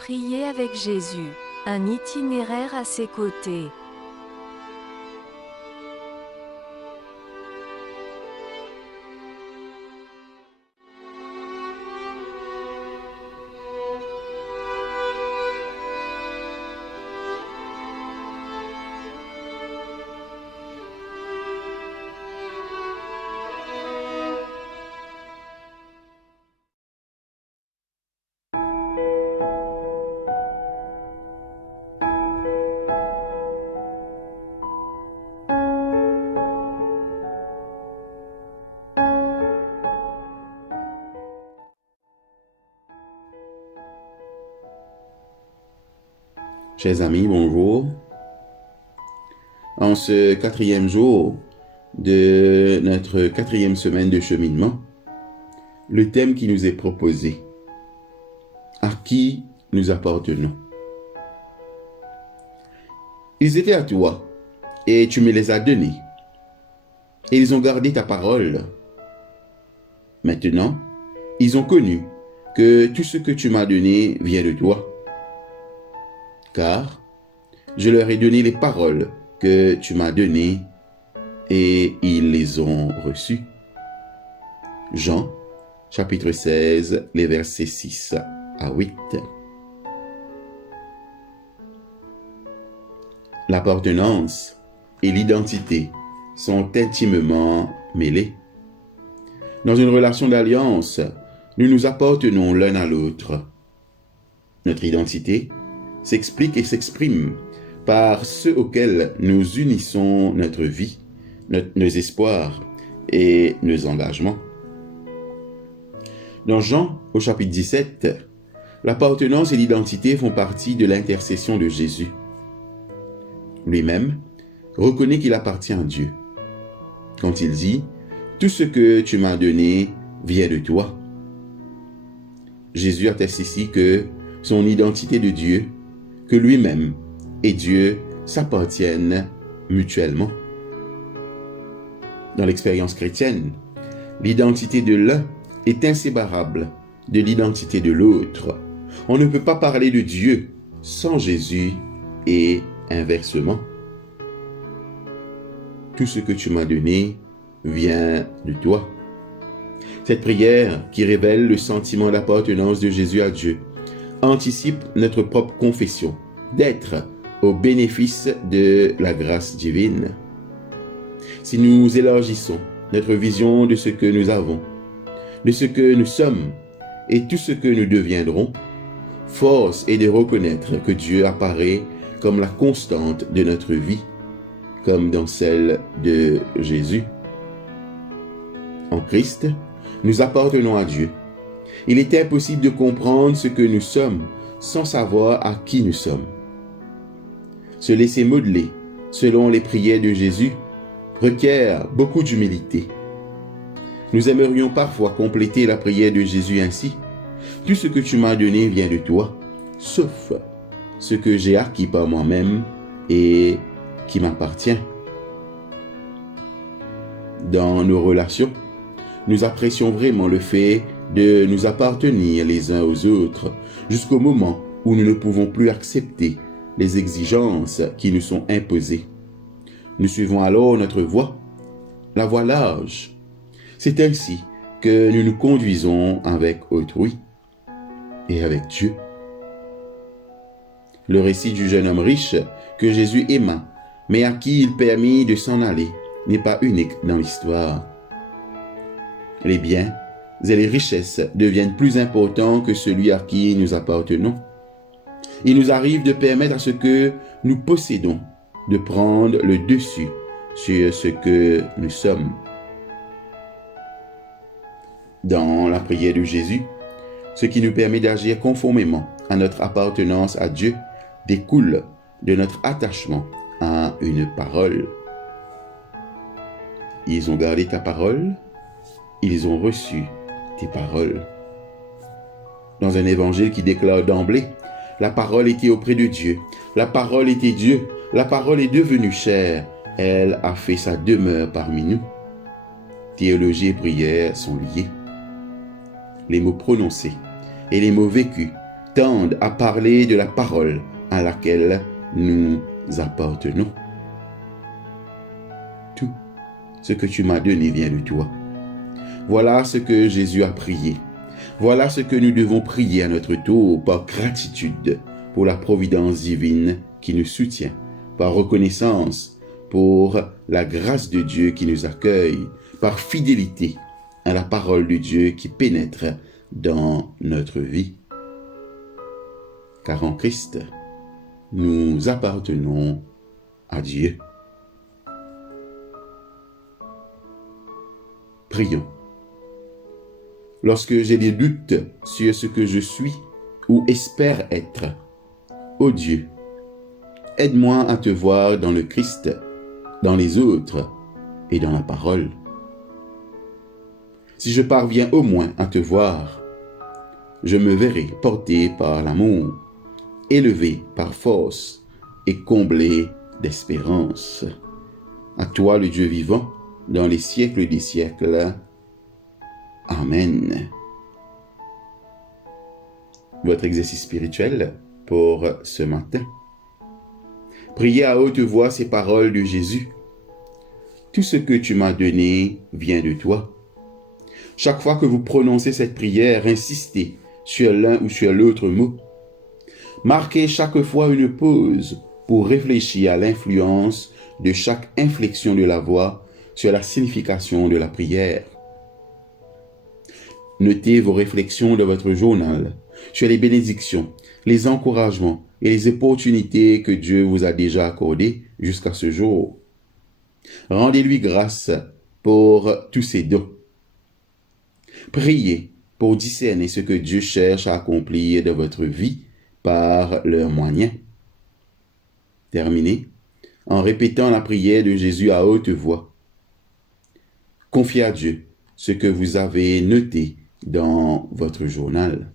Prier avec Jésus, un itinéraire à ses côtés. Chers amis, bonjour. En ce 4e jour de notre 4e semaine de cheminement, le thème qui nous est proposé: à qui nous appartenons? Ils étaient à toi, et tu me les as donnés, et ils ont gardé ta parole. Maintenant, ils ont connu que tout ce que tu m'as donné vient de toi, car je leur ai donné les paroles que tu m'as données et ils les ont reçues. Jean, chapitre 16, les versets 6 à 8. L'appartenance et l'identité sont intimement mêlées. Dans une relation d'alliance, nous nous appartenons l'un à l'autre. Notre identité s'explique et s'exprime par ceux auxquels nous unissons notre vie, nos espoirs et nos engagements. Dans Jean, au chapitre 17, l'appartenance et l'identité font partie de l'intercession de Jésus. Lui-même reconnaît qu'il appartient à Dieu, quand il dit « Tout ce que tu m'as donné vient de toi ». Jésus atteste ici que son identité de Dieu, que lui-même et Dieu s'appartiennent mutuellement. Dans l'expérience chrétienne, l'identité de l'un est inséparable de l'identité de l'autre. On ne peut pas parler de Dieu sans Jésus et inversement. Tout ce que tu m'as donné vient de toi. Cette prière qui révèle le sentiment d'appartenance de Jésus à Dieu anticipe notre propre confession d'être au bénéfice de la grâce divine. Si nous élargissons notre vision de ce que nous avons, de ce que nous sommes et tout ce que nous deviendrons, force est de reconnaître que Dieu apparaît comme la constante de notre vie, comme dans celle de Jésus. En Christ, nous appartenons à Dieu. Il est impossible de comprendre ce que nous sommes sans savoir à qui nous sommes. Se laisser modeler selon les prières de Jésus requiert beaucoup d'humilité. Nous aimerions parfois compléter la prière de Jésus ainsi: tout ce que tu m'as donné vient de toi, sauf ce que j'ai acquis par moi-même et qui m'appartient. Dans nos relations, nous apprécions vraiment le fait de nous appartenir les uns aux autres jusqu'au moment où nous ne pouvons plus accepter les exigences qui nous sont imposées. Nous suivons alors notre voie, la voie large. C'est ainsi que nous nous conduisons avec autrui et avec Dieu. Le récit du jeune homme riche que Jésus aima, mais à qui il permit de s'en aller, n'est pas unique dans l'histoire. Les biens et les richesses deviennent plus importants que celui à qui nous appartenons. Il nous arrive de permettre à ce que nous possédons de prendre le dessus sur ce que nous sommes. Dans la prière de Jésus, ce qui nous permet d'agir conformément à notre appartenance à Dieu découle de notre attachement à une parole. Ils ont gardé ta parole, ils ont reçu tes paroles. Dans un évangile qui déclare d'emblée: la parole était auprès de Dieu, la parole était Dieu, la parole est devenue chair, elle a fait sa demeure parmi nous. Théologie et prière sont liées. Les mots prononcés et les mots vécus tendent à parler de la parole à laquelle nous appartenons. Tout ce que tu m'as donné vient de toi. Voilà ce que Jésus a prié. Voilà ce que nous devons prier à notre tour par gratitude pour la providence divine qui nous soutient, par reconnaissance pour la grâce de Dieu qui nous accueille, par fidélité à la parole de Dieu qui pénètre dans notre vie. Car en Christ, nous appartenons à Dieu. Prions. Lorsque j'ai des doutes sur ce que je suis ou espère être, ô Dieu, aide-moi à te voir dans le Christ, dans les autres et dans la parole. Si je parviens au moins à te voir, je me verrai porté par l'amour, élevé par force et comblé d'espérance. À toi le Dieu vivant, dans les siècles des siècles. Amen. Votre exercice spirituel pour ce matin. Priez à haute voix ces paroles de Jésus. Tout ce que tu m'as donné vient de toi. Chaque fois que vous prononcez cette prière, insistez sur l'un ou sur l'autre mot. Marquez chaque fois une pause pour réfléchir à l'influence de chaque inflexion de la voix sur la signification de la prière. Notez vos réflexions de votre journal sur les bénédictions, les encouragements et les opportunités que Dieu vous a déjà accordées jusqu'à ce jour. Rendez-lui grâce pour tous ces dons. Priez pour discerner ce que Dieu cherche à accomplir dans votre vie par leurs moyens. Terminez en répétant la prière de Jésus à haute voix. Confiez à Dieu ce que vous avez noté dans votre journal.